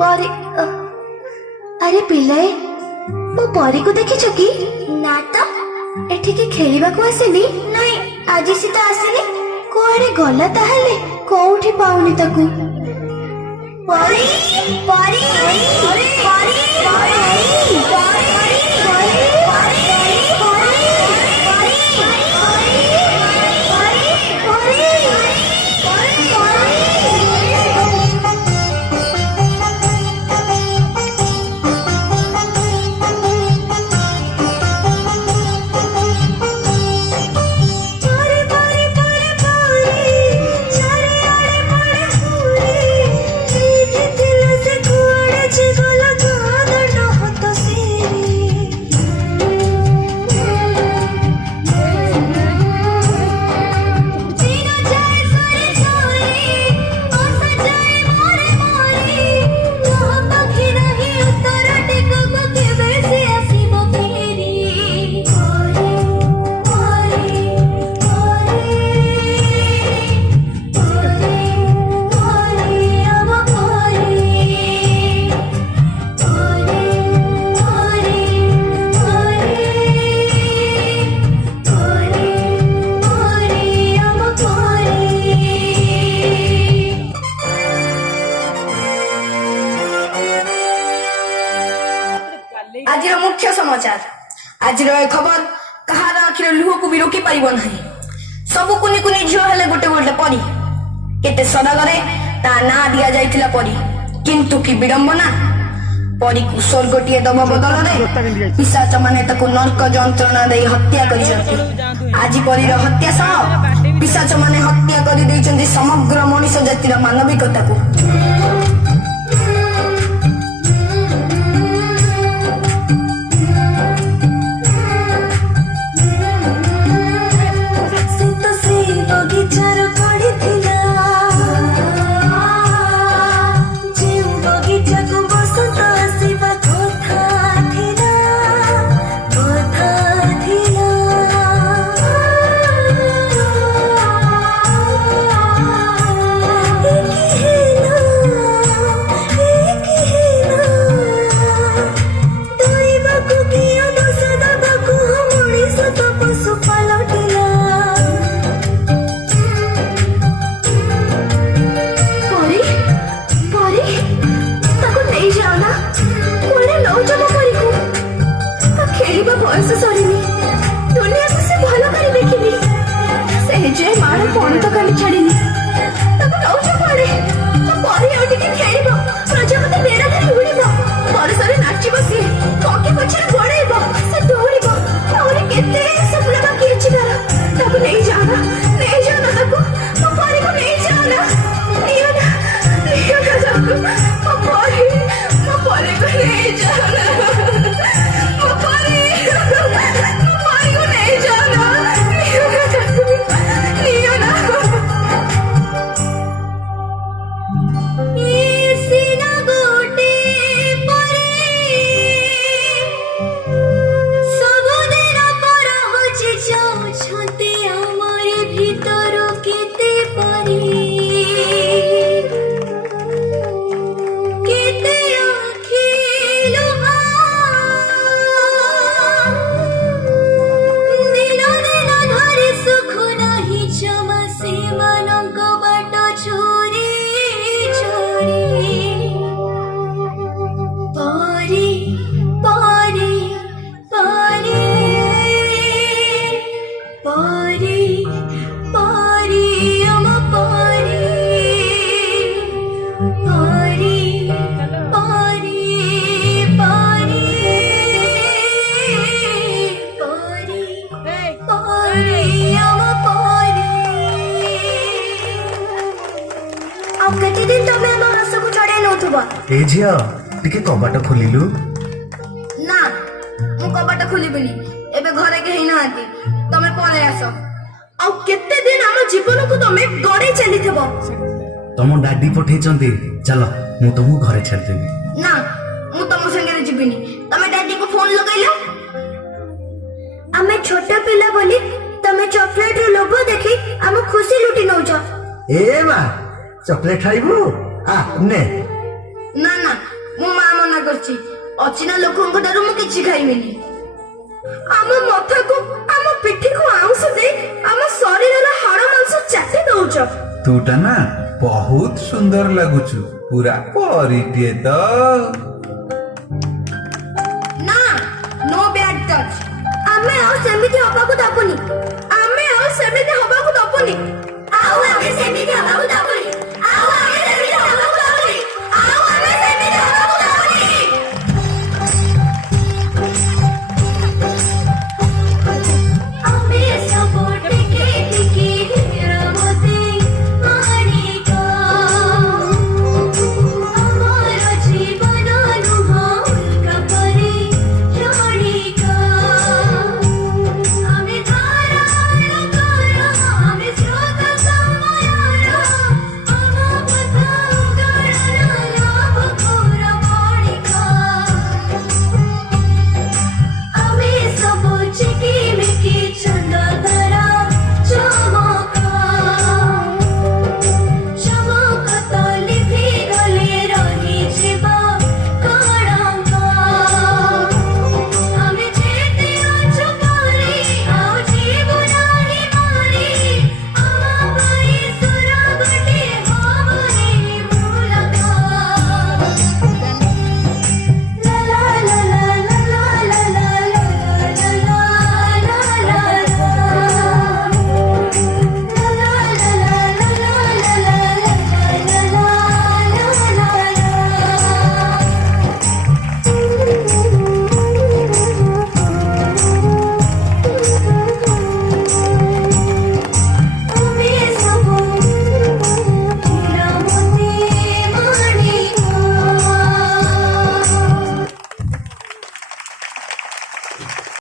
परी अरे पिलाए मो परी को देखिछ कि ना तो एठिके खेलिबाको आसेनी नहीं आज सी तो आसेनी कोआडे गला ताहले कोउठी पाउनी ताकू परी परी परी परी आज मुख्य समाचार आज खबर कहार आखिर लुह को भी रोकी पारिब नहीं सबु कुनी कुनी झील हेले गोटे गोटे परी केते सदागरे ता ना दिया जाइथिला परी किंतु की विडंबना परी को स्वर्गटीय दब बदल रे पिशाच माने ताको नरक जंत्रणा दे हत्या करिसथि आज परीर हत्या सह पिशाच माने हत्या करि दैछन्ति समग्र मनुष्य जातिर मानविकता को बयस सरीनी दुनिया को से भल कर देखिनी से जे मार पण तो काली छाड़ीनी ताको नौज पड़े तो परी ओटी के खेइबो प्रजापति बेड़ा धरि उड़िबो परसरे नाचिबो से कोके पछरे गोड़ेइबो से दौड़िबो और केते सपना बाकी अछि तार ताको नहीं जाना ताको तो परी को नहीं जाना नियो ना ताको तो परी को नहीं जाना ए झिया टिके कबाट खोलिलु ना मु कबाट खोलिबिनी एबे घरे के हिना आती तमे पळे आसो आ केते दिन हम जीवन को तमे गड़े चली थबो तम डाडी पठेचंती चलो मु तुमु घरे छाड़ देबी ना मु तम संगे जीबिनी तमे डाडी को फोन लगाइला आमे छोटा पिला बोली तमे चॉकलेट रो लोभो देखि हम खुशी लुटी नउछ ए बा चॉकलेट खाइबू आ ने ନା ନା ମୋ ମା ମନା କରିଛି ଅଚିହ୍ନା ଲୋକଙ୍କ ଠାରୁ ମୁଁ କିଛି ଖାଇବିନି। ଆମ ମଥାକୁ ଆମ ପିଠିକୁ ଆଉଁସ ଦେଇ ଆମ ଶରୀରର ହାଡ଼ ମାଂସ ଚାଟି ଦଉଛ। ତୁଟା ନା ବହୁତ ସୁନ୍ଦର ଲାଗୁଛୁ, ପୁରା ପରିଟିଏ ତ। ନା, ନୋ ବ୍ୟାଡ୍ ଟଚ୍। ଆମେ ଆଉ ସେମିତି ହବାକୁ ଦବୁନି।